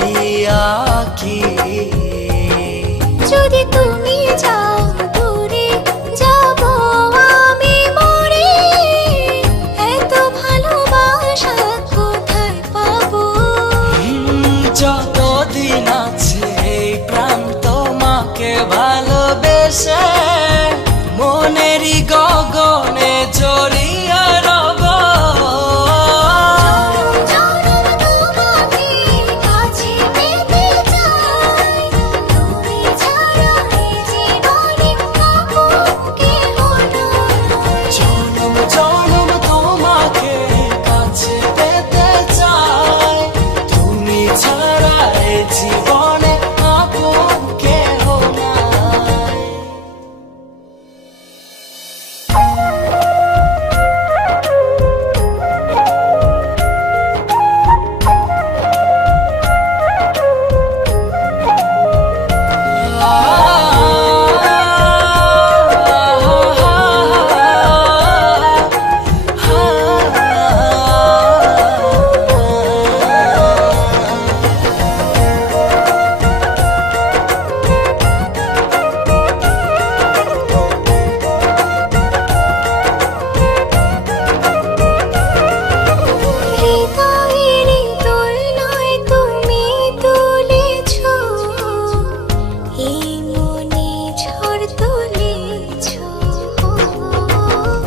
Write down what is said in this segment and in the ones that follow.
বিয়া কি যদি তুমি যাও দূরে যাব আমি মরে এত ভালোবাসা কোথায় পাবো যতদিন আছে এই প্রাণ তোমাকে ভালোবেসে মনেরই গগনে জড়িয়ে রব জনম জনম তোমাকে কাছে পেতে চাই তুমি ছাড়া এই জীবনে আপন কেহ নাই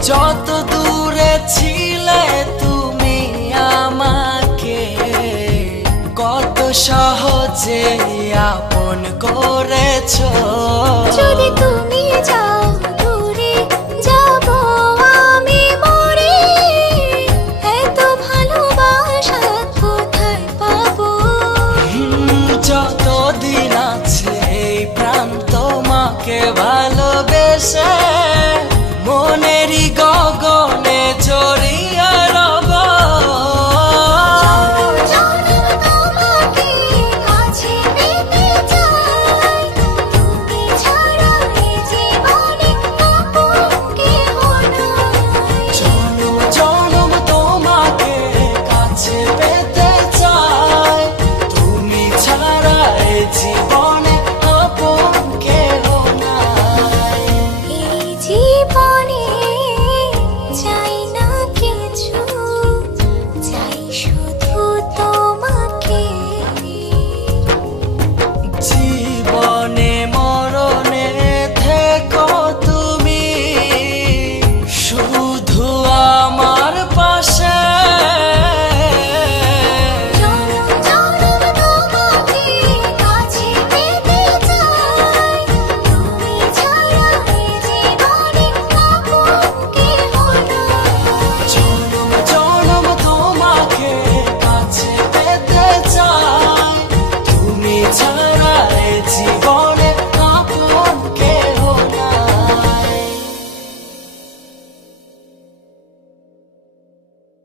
যত দূরে ছিলে তুমি আমাকে কত সহজে আপন করেছো যদি তুমি যাও দূরে যাব আমি মরে এত ভালোবাসা কোথায় পাবো যতদিন আছে এই প্রাণ তোমাকে